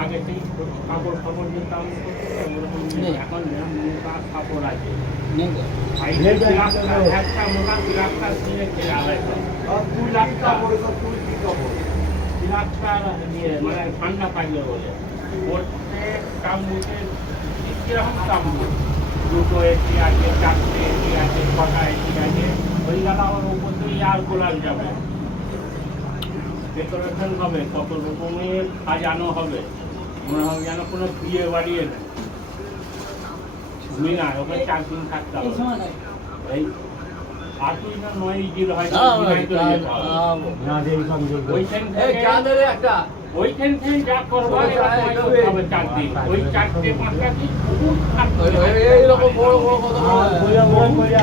আগে থেকে কাপড় ফাপড় নিতাম, এখন মোটা কাপড় আছে। একটা মোটা পিলাক্তার কিনেছে আড়াইশো, পিলাক্তার নিয়ে মানে ঠান্ডা থাকবে বলে প্রত্যেকটা মুখে কিরকম দাম, দুটো এসি আছে, চারটে এসি আছে, ছটা এসি আছে, ওই গেলে আমার উপর থেকে আর গোলাল যাবে, ডেকোরেশন হবে, কত রকমের সাজানো হবে, মনে হবে যেন কোনো বিয়ে বাড়িয়ে নেই। তুমি না ওখানে 4 দিন থাকতে হবে, এই 8ই না 9ই দিন হয়তো ওইখান থেকে যা করবো 4 দিন, ওই 4টে 5টা দিন খুব থাকবে এইরকম বড় বড় কথা বড় বড়